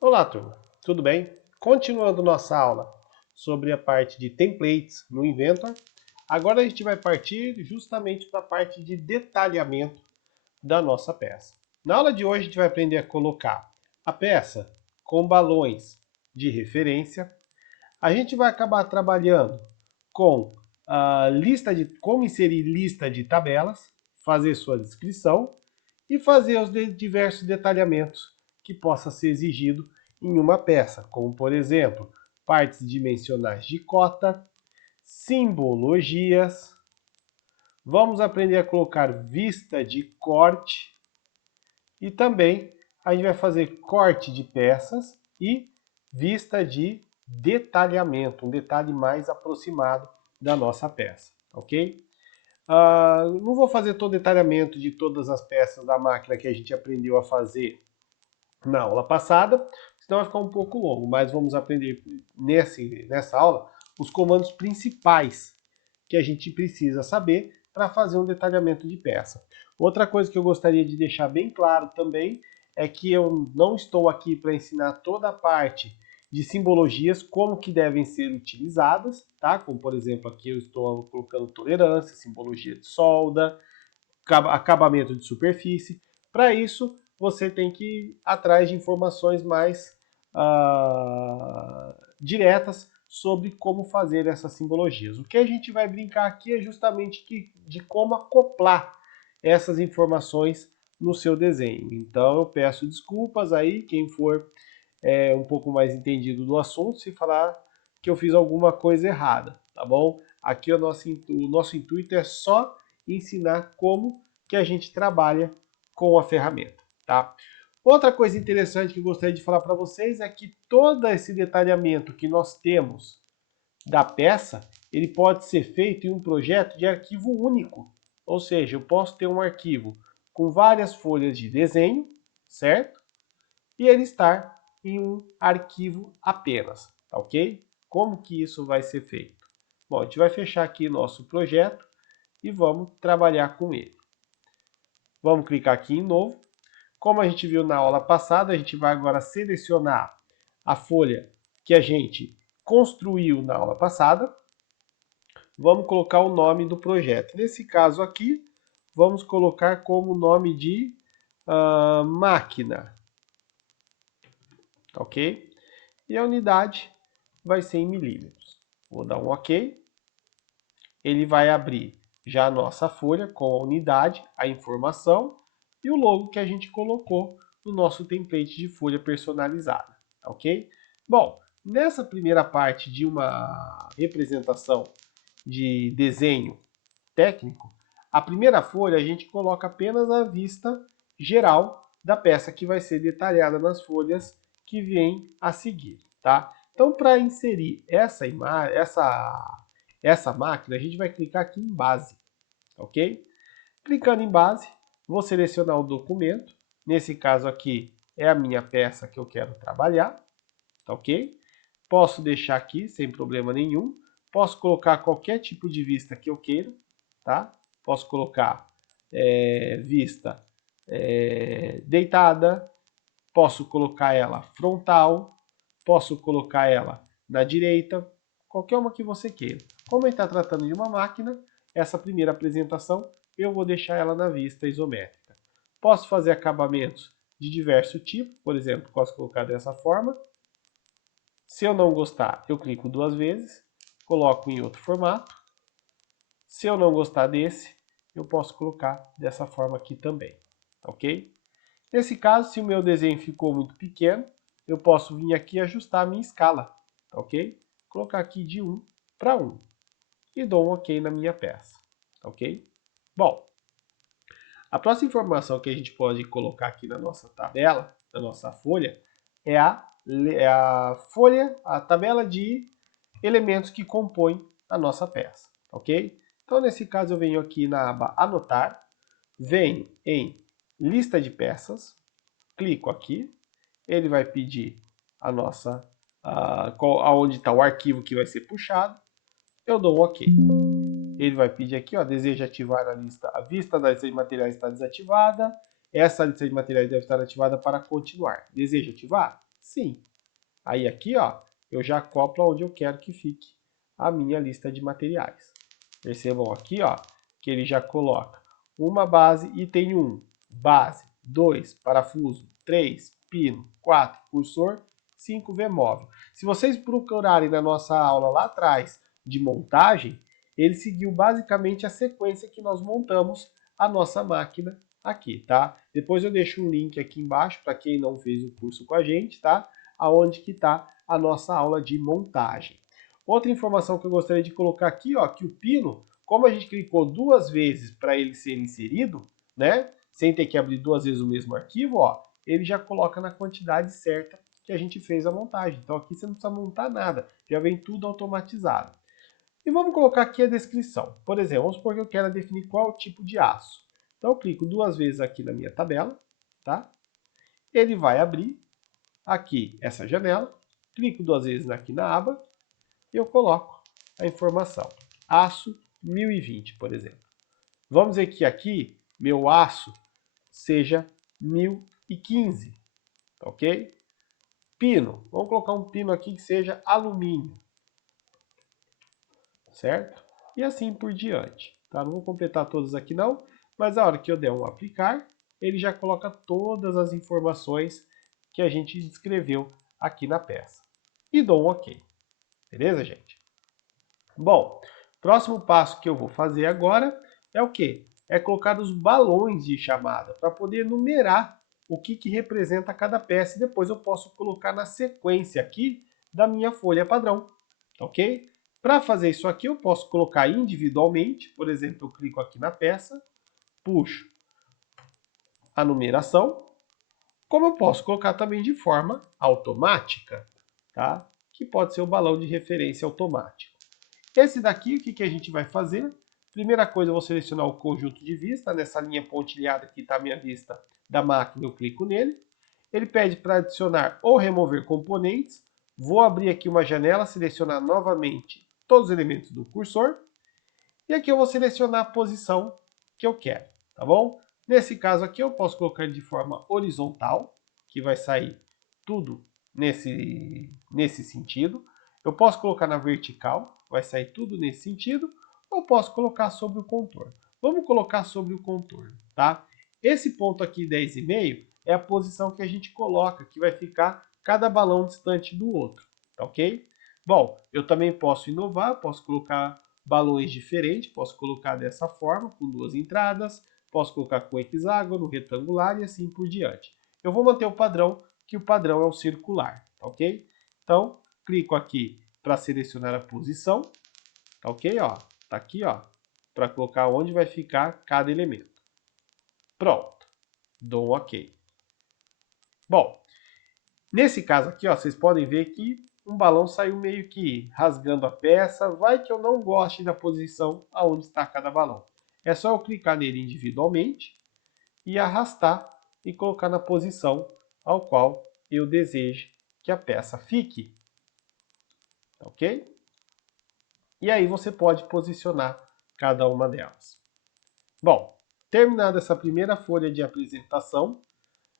Olá, turma. Tudo bem? Continuando nossa aula sobre a parte de templates no Inventor, agora a gente vai partir justamente para a parte de detalhamento da nossa peça. Na aula de hoje a gente vai aprender a colocar a peça com balões de referência. A gente vai acabar trabalhando com a lista de como inserir lista de tabelas, fazer sua descrição e fazer os diversos detalhamentos que possa ser exigido em uma peça, como por exemplo, partes dimensionais de cota, simbologias. Vamos aprender a colocar vista de corte e também a gente vai fazer corte de peças e vista de detalhamento, um detalhe mais aproximado da nossa peça, ok? Não vou fazer todo o detalhamento de todas as peças da máquina que a gente aprendeu a fazer na aula passada, senão vai ficar um pouco longo, mas vamos aprender nessa aula os comandos principais que a gente precisa saber para fazer um detalhamento de peça. Outra coisa que eu gostaria de deixar bem claro também é que eu não estou aqui para ensinar toda a parte de simbologias, como que devem ser utilizadas, tá? Como por exemplo aqui eu estou colocando tolerância, simbologia de solda, acabamento de superfície. Para isso, você tem que ir atrás de informações mais diretas sobre como fazer essas simbologias. O que a gente vai brincar aqui é justamente de como acoplar essas informações no seu desenho. Então eu peço desculpas aí, quem for um pouco mais entendido do assunto, se falar que eu fiz alguma coisa errada, tá bom? Aqui o nosso intuito é só ensinar como que a gente trabalha com a ferramenta, tá? Outra coisa interessante que eu gostaria de falar para vocês é que todo esse detalhamento que nós temos da peça, ele pode ser feito em um projeto de arquivo único. Ou seja, eu posso ter um arquivo com várias folhas de desenho, certo? E ele estar em um arquivo apenas, tá ok? Como que isso vai ser feito? Bom, a gente vai fechar aqui nosso projeto e vamos trabalhar com ele. Vamos clicar aqui em novo. Como a gente viu na aula passada, a gente vai agora selecionar a folha que a gente construiu na aula passada. Vamos colocar o nome do projeto. Nesse caso aqui, vamos colocar como nome de máquina, ok? E a unidade vai ser em milímetros. Vou dar um OK. Ele vai abrir já a nossa folha com a unidade, a informação e o logo que a gente colocou no nosso template de folha personalizada, ok? Bom, nessa primeira parte de uma representação de desenho técnico, a primeira folha a gente coloca apenas a vista geral da peça que vai ser detalhada nas folhas que vêm a seguir, tá? Então, para inserir essa máquina, a gente vai clicar aqui em base, ok? Clicando em base, vou selecionar o documento. Nesse caso aqui é a minha peça que eu quero trabalhar, tá ok? Posso deixar aqui sem problema nenhum. Posso colocar qualquer tipo de vista que eu queira, tá? Posso colocar vista deitada, posso colocar ela frontal, posso colocar ela na direita, qualquer uma que você queira. Como a gente está tratando de uma máquina, essa primeira apresentação eu vou deixar ela na vista isométrica. Posso fazer acabamentos de diversos tipos, por exemplo, posso colocar dessa forma. Se eu não gostar, eu clico duas vezes, coloco em outro formato. Se eu não gostar desse, eu posso colocar dessa forma aqui também, ok? Nesse caso, se o meu desenho ficou muito pequeno, eu posso vir aqui e ajustar a minha escala, ok? Colocar aqui de 1 para 1 e dou um ok na minha peça, ok? Bom, a próxima informação que a gente pode colocar aqui na nossa tabela, na nossa folha, é a folha, a tabela de elementos que compõem a nossa peça, ok? Então, nesse caso, eu venho aqui na aba Anotar, venho em Lista de Peças, clico aqui, ele vai pedir a nossa, aonde está o arquivo que vai ser puxado, eu dou um OK. Ele vai pedir aqui, ó, deseja ativar a vista da lista de materiais está desativada, essa lista de materiais deve estar ativada para continuar. Deseja ativar? Sim. Aí aqui, ó, eu já acoplo onde eu quero que fique a minha lista de materiais. Percebam aqui, ó, que ele já coloca uma base, item 1, base, 2, parafuso, 3, pino, 4, cursor, 5, V-móvel. Se vocês procurarem na nossa aula lá atrás de montagem, ele seguiu basicamente a sequência que nós montamos a nossa máquina aqui, tá? Depois eu deixo um link aqui embaixo para quem não fez o curso com a gente, tá? Aonde que está a nossa aula de montagem. Outra informação que eu gostaria de colocar aqui, ó, que o pino, como a gente clicou duas vezes para ele ser inserido, né, sem ter que abrir duas vezes o mesmo arquivo, ó, ele já coloca na quantidade certa que a gente fez a montagem. Então aqui você não precisa montar nada, já vem tudo automatizado. E vamos colocar aqui a descrição. Por exemplo, vamos supor que eu quero definir qual é o tipo de aço. Então eu clico duas vezes aqui na minha tabela, tá? Ele vai abrir aqui essa janela, clico duas vezes aqui na aba, e eu coloco a informação. Aço 1020, por exemplo. Vamos dizer que aqui meu aço seja 1015, ok? Pino, vamos colocar um pino aqui que seja alumínio, certo? E assim por diante, tá? Não vou completar todos aqui não, mas a hora que eu der um aplicar, ele já coloca todas as informações que a gente descreveu aqui na peça. E dou um OK. Beleza, gente? Bom, próximo passo que eu vou fazer agora é o quê? É colocar os balões de chamada para poder numerar o que representa cada peça e depois eu posso colocar na sequência aqui da minha folha padrão, ok? Para fazer isso aqui eu posso colocar individualmente, por exemplo, eu clico aqui na peça, puxo a numeração, como eu posso colocar também de forma automática, tá? Que pode ser o balão de referência automático. Esse daqui, o que a gente vai fazer? Primeira coisa, eu vou selecionar o conjunto de vista. Nessa linha pontilhada aqui está a minha vista da máquina, eu clico nele. Ele pede para adicionar ou remover componentes. Vou abrir aqui uma janela, selecionar novamente todos os elementos do cursor. E aqui eu vou selecionar a posição que eu quero, tá bom? Nesse caso aqui eu posso colocar de forma horizontal, que vai sair tudo nesse sentido. Eu posso colocar na vertical, vai sair tudo nesse sentido, ou posso colocar sobre o contorno. Vamos colocar sobre o contorno, tá? Esse ponto aqui, 10,5, é a posição que a gente coloca, que vai ficar cada balão distante do outro, tá ok? Bom, eu também posso inovar, posso colocar balões diferentes, posso colocar dessa forma, com duas entradas, posso colocar com hexágono, retangular e assim por diante. Eu vou manter o padrão, que o padrão é o circular, tá ok? Então, clico aqui para selecionar a posição, tá ok? Ó, tá aqui, ó, para colocar onde vai ficar cada elemento. Pronto, dou um ok. Bom, nesse caso aqui, ó, vocês podem ver que um balão saiu meio que rasgando a peça. Vai que eu não goste da posição aonde está cada balão. É só eu clicar nele individualmente e arrastar e colocar na posição ao qual eu desejo que a peça fique. Ok? E aí você pode posicionar cada uma delas. Bom, terminada essa primeira folha de apresentação,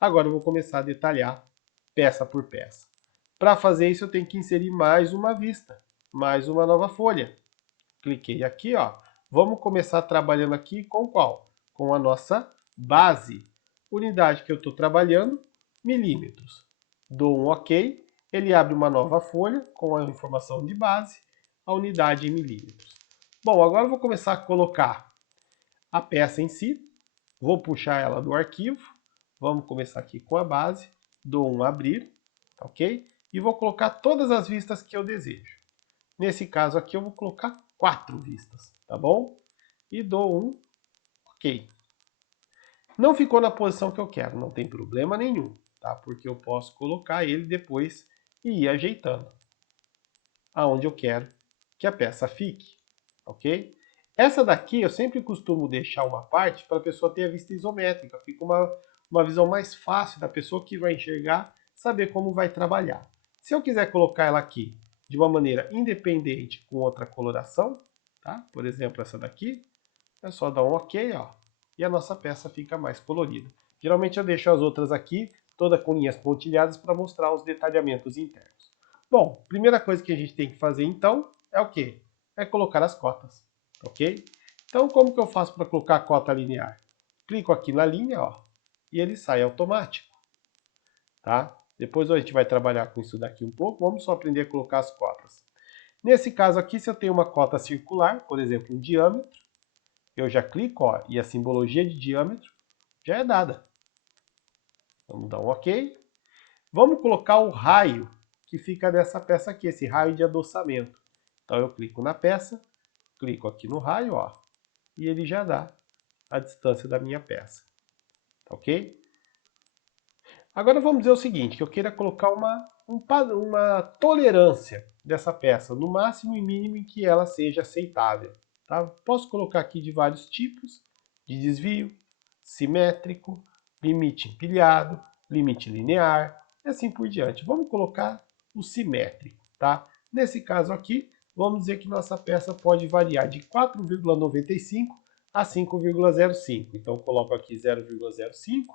agora eu vou começar a detalhar peça por peça. Para fazer isso eu tenho que inserir mais uma vista, mais uma nova folha. Cliquei aqui, ó. Vamos começar trabalhando aqui com qual? Com a nossa base. Unidade que eu estou trabalhando, milímetros. Dou um OK, ele abre uma nova folha com a informação de base, a unidade em milímetros. Bom, agora eu vou começar a colocar a peça em si. Vou puxar ela do arquivo. Vamos começar aqui com a base. Dou um abrir, ok? E vou colocar todas as vistas que eu desejo. Nesse caso aqui eu vou colocar 4 vistas, tá bom? E dou um OK. Não ficou na posição que eu quero, não tem problema nenhum, tá? Porque eu posso colocar ele depois e ir ajeitando aonde eu quero que a peça fique, ok? Essa daqui eu sempre costumo deixar uma parte para a pessoa ter a vista isométrica, fica uma visão mais fácil da pessoa que vai enxergar, saber como vai trabalhar. Se eu quiser colocar ela aqui de uma maneira independente com outra coloração, tá? Por exemplo, essa daqui, é só dar um OK, ó, e a nossa peça fica mais colorida. Geralmente eu deixo as outras aqui toda com linhas pontilhadas para mostrar os detalhamentos internos. Bom, primeira coisa que a gente tem que fazer então é o quê? É colocar as cotas, ok? Então como que eu faço para colocar a cota linear? Clico aqui na linha, ó, e ele sai automático, tá? Depois a gente vai trabalhar com isso daqui um pouco, vamos só aprender a colocar as cotas. Nesse caso aqui, se eu tenho uma cota circular, por exemplo, um diâmetro, eu já clico, ó, e a simbologia de diâmetro já é dada. Vamos dar um OK. Vamos colocar o raio que fica dessa peça aqui, esse raio de adoçamento. Então eu clico na peça, clico aqui no raio, ó, e ele já dá a distância da minha peça. Tá ok? Agora vamos dizer o seguinte, que eu queira colocar uma tolerância dessa peça, no máximo e mínimo em que ela seja aceitável. Tá? Posso colocar aqui de vários tipos, de desvio, simétrico, limite empilhado, limite linear, e assim por diante. Vamos colocar o simétrico. Tá? Nesse caso aqui, vamos dizer que nossa peça pode variar de 4,95 a 5,05. Então, eu coloco aqui 0,05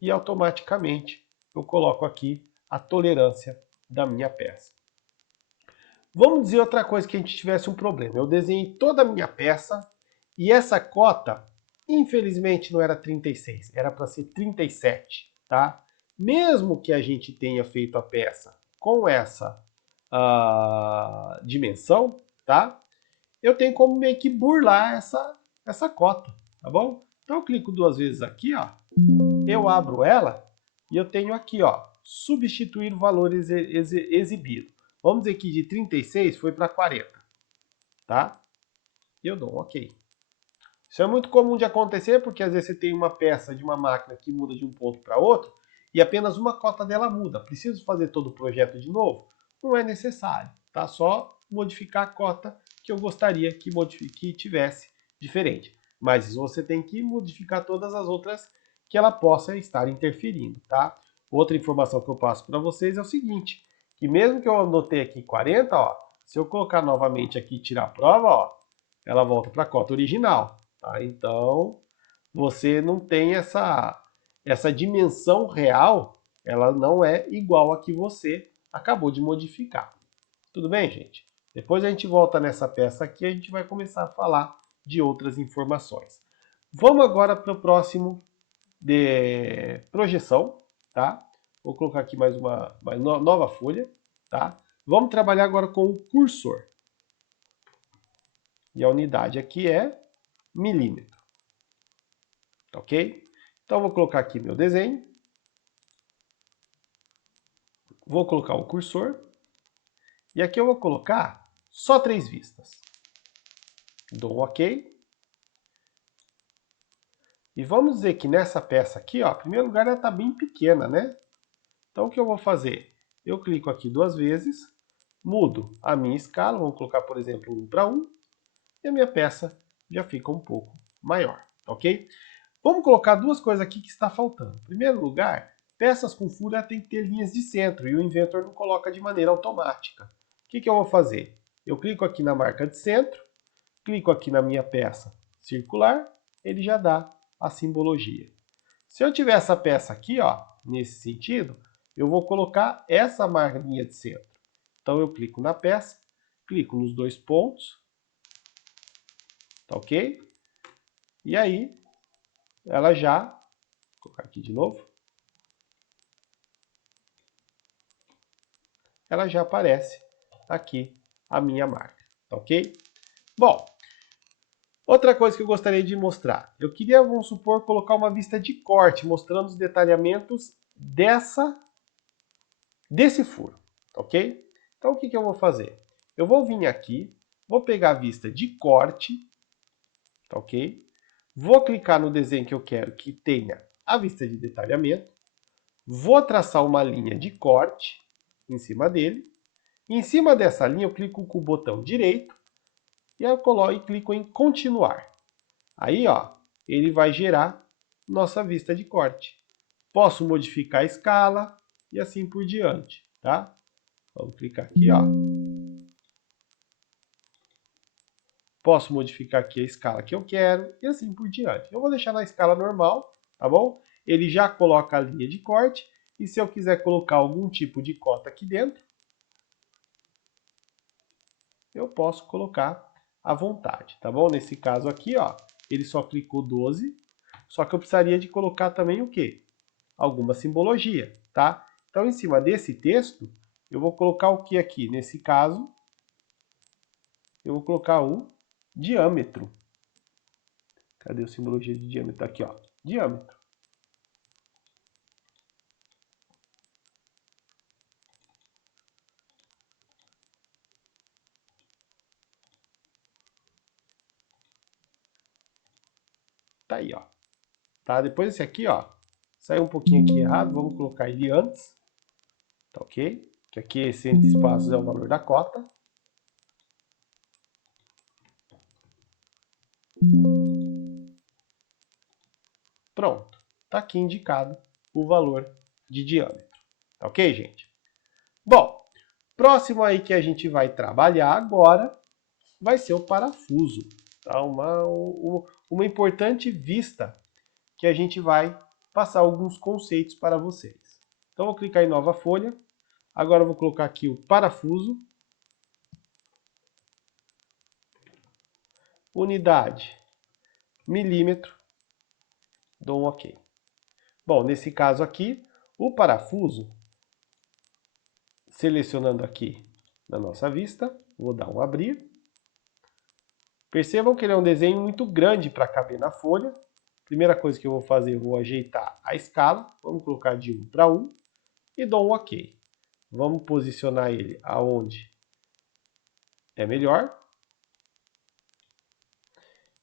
e automaticamente eu coloco aqui a tolerância da minha peça. Vamos dizer outra coisa que a gente tivesse um problema. Eu desenhei toda a minha peça e essa cota, infelizmente, não era 36, era para ser 37, tá? Mesmo que a gente tenha feito a peça com essa dimensão, tá? Eu tenho como meio que burlar essa cota, tá bom? Então eu clico duas vezes aqui, ó, eu abro ela e eu tenho aqui, ó, substituir o valor exibido. Vamos dizer que de 36 foi para 40, tá? E eu dou um OK. Isso é muito comum de acontecer porque às vezes você tem uma peça de uma máquina que muda de um ponto para outro e apenas uma cota dela muda. Preciso fazer todo o projeto de novo? Não é necessário, tá? Só modificar a cota que eu gostaria que tivesse diferente. Mas você tem que modificar todas as outras que ela possa estar interferindo, tá? Outra informação que eu passo para vocês é o seguinte, que mesmo que eu anotei aqui 40, ó, se eu colocar novamente aqui e tirar a prova, ó, ela volta para a cota original, tá? Então, você não tem essa dimensão real, ela não é igual a que você acabou de modificar. Tudo bem, gente? Depois a gente volta nessa peça aqui e a gente vai começar a falar de outras informações. Vamos agora para o próximo de projeção, tá? Vou colocar aqui mais uma nova folha, tá? Vamos trabalhar agora com o cursor. E a unidade aqui é milímetro, ok? Então vou colocar aqui meu desenho. Vou colocar o cursor. E aqui eu vou colocar só 3 vistas. Dou um OK. E vamos dizer que nessa peça aqui, ó, em primeiro lugar, ela está bem pequena, né? Então, o que eu vou fazer? Eu clico aqui duas vezes, mudo a minha escala, vamos colocar, por exemplo, 1 para 1, e a minha peça já fica um pouco maior, ok? Vamos colocar duas coisas aqui que está faltando. Em primeiro lugar, peças com furo tem que ter linhas de centro, e o Inventor não coloca de maneira automática. O que eu vou fazer? Eu clico aqui na marca de centro, clico aqui na minha peça circular, ele já dá a simbologia. Se eu tiver essa peça aqui, ó, nesse sentido, eu vou colocar essa linha de centro. Então eu clico na peça, clico nos dois pontos, tá ok? E aí, ela já, vou colocar aqui de novo, ela já aparece aqui a minha marca, tá ok? Bom, outra coisa que eu gostaria de mostrar. Eu queria, vamos supor, colocar uma vista de corte, mostrando os detalhamentos desse furo, ok? Então, o que eu vou fazer? Eu vou vir aqui, vou pegar a vista de corte, tá ok? Vou clicar no desenho que eu quero que tenha a vista de detalhamento, vou traçar uma linha de corte em cima dele. Em cima dessa linha, eu clico com o botão direito e eu coloco e clico em continuar. Aí, ó, ele vai gerar nossa vista de corte. Posso modificar a escala e assim por diante, tá? Vamos clicar aqui, ó. Posso modificar aqui a escala que eu quero e assim por diante. Eu vou deixar na escala normal, tá bom? Ele já coloca a linha de corte E se eu quiser colocar algum tipo de cota aqui dentro, eu posso colocar à vontade, tá bom? Nesse caso aqui, ó, ele só clicou 12, só que eu precisaria de colocar também o quê? Alguma simbologia, tá? Então, em cima desse texto, eu vou colocar o que aqui? Nesse caso, eu vou colocar o diâmetro. Cadê a simbologia de diâmetro? Aqui, ó, diâmetro. Tá aí, ó. Tá? Depois esse aqui, ó, saiu um pouquinho aqui errado, vamos colocar ele antes, tá ok? Que aqui esse entre espaços é o valor da cota. Pronto, tá aqui indicado o valor de diâmetro, tá ok, gente? Bom, próximo aí que a gente vai trabalhar agora vai ser o parafuso, tá? Uma importante vista que a gente vai passar alguns conceitos para vocês. Então, vou clicar em nova folha. Agora, eu vou colocar aqui o parafuso. Unidade, milímetro. Dou um OK. Bom, nesse caso aqui, o parafuso, selecionando aqui na nossa vista, vou dar um abrir. Percebam que ele é um desenho muito grande para caber na folha. Primeira coisa que eu vou fazer, eu vou ajeitar a escala. Vamos colocar de 1 para 1 e dou um OK. Vamos posicionar ele aonde é melhor.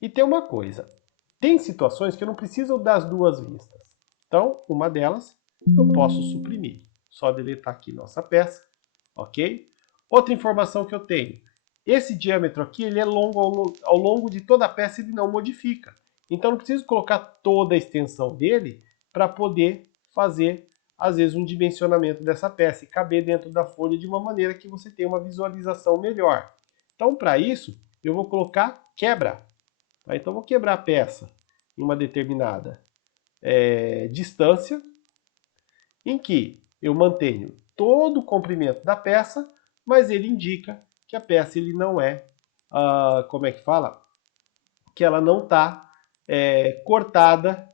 E tem uma coisa, tem situações que eu não preciso das duas vistas. Então, uma delas eu posso suprimir. Só deletar aqui nossa peça, ok? Outra informação que eu tenho, esse diâmetro aqui ele é longo ao longo de toda a peça, ele não modifica. Então, não preciso colocar toda a extensão dele para poder fazer, às vezes, um dimensionamento dessa peça e caber dentro da folha de uma maneira que você tenha uma visualização melhor. Então, para isso, eu vou colocar quebra. Então, vou quebrar a peça em uma determinada distância, em que eu mantenho todo o comprimento da peça, mas ele indica que a peça ele não é, como é que fala? Que ela não está cortada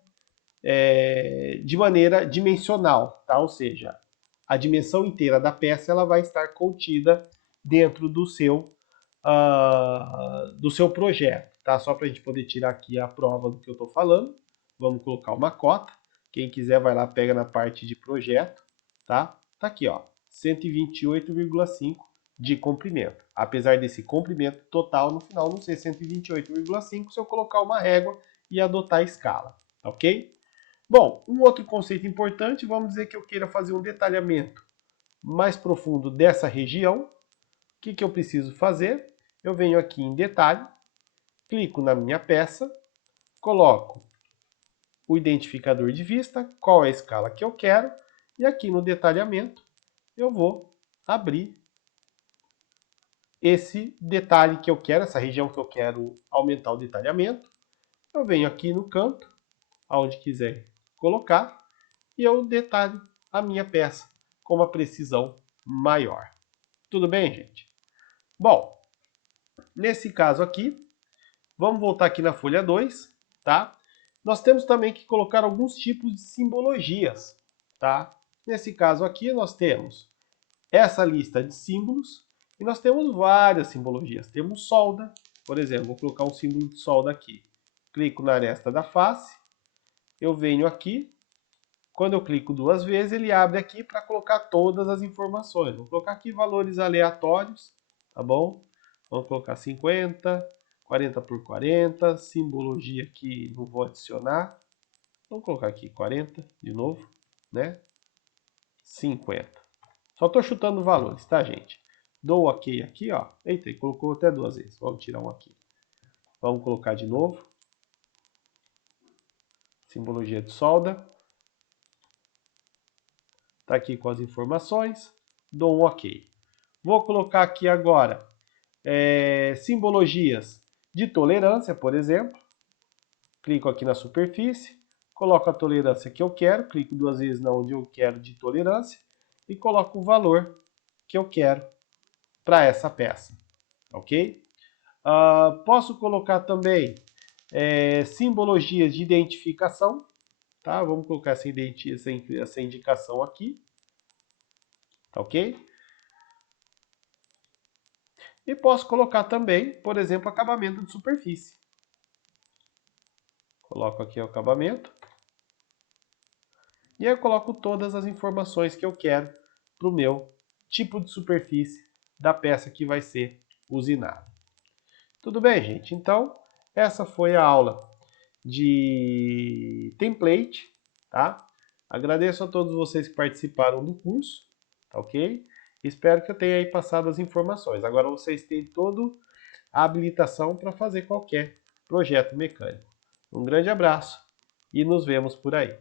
de maneira dimensional, tá? Ou seja, a dimensão inteira da peça ela vai estar contida dentro do seu projeto, tá? Só para a gente poder tirar aqui a prova do que eu estou falando. Vamos colocar uma cota. Quem quiser vai lá, pega na parte de projeto, tá? Tá aqui, ó, 128,5 de comprimento. Apesar desse comprimento total no final não ser 128,5 se eu colocar uma régua e adotar a escala, ok? Bom, um outro conceito importante, vamos dizer que eu queira fazer um detalhamento mais profundo dessa região. O que eu preciso fazer? Eu venho aqui em detalhe, clico na minha peça, coloco o identificador de vista, qual é a escala que eu quero, e aqui no detalhamento eu vou abrir esse detalhe que eu quero, essa região que eu quero aumentar o detalhamento. Eu venho aqui no canto, aonde quiser colocar, e eu detalho a minha peça com uma precisão maior. Tudo bem, gente? Bom, nesse caso aqui, vamos voltar aqui na folha 2, tá? Nós temos também que colocar alguns tipos de simbologias, tá? Nesse caso aqui, nós temos essa lista de símbolos e nós temos várias simbologias. Temos solda, por exemplo, vou colocar um símbolo de solda aqui. Clico na aresta da face, eu venho aqui, quando eu clico duas vezes, ele abre aqui para colocar todas as informações. Vou colocar aqui valores aleatórios, tá bom? Vamos colocar 50, 40 por 40, simbologia aqui não vou adicionar. Vamos colocar aqui 40 de novo, né? 50. Só estou chutando valores, tá, gente? Dou OK aqui, ó. Eita, ele colocou até duas vezes. Vamos tirar um aqui. Vamos colocar de novo. Simbologia de solda. Tá aqui com as informações. Dou um OK. Vou colocar aqui agora simbologias de tolerância, por exemplo. Clico aqui na superfície, coloco a tolerância que eu quero, clico 2 vezes na onde eu quero de tolerância e coloco o valor que eu quero para essa peça, ok? Posso colocar também simbologias de identificação, tá? Vamos colocar essa indicação aqui, tá ok? E posso colocar também, por exemplo, acabamento de superfície. Coloco aqui o acabamento. E aí eu coloco todas as informações que eu quero para o meu tipo de superfície da peça que vai ser usinada. Tudo bem, gente? Então, essa foi a aula de template, tá? Agradeço a todos vocês que participaram do curso, tá ok? Espero que eu tenha aí passado as informações. Agora vocês têm toda a habilitação para fazer qualquer projeto mecânico. Um grande abraço e nos vemos por aí.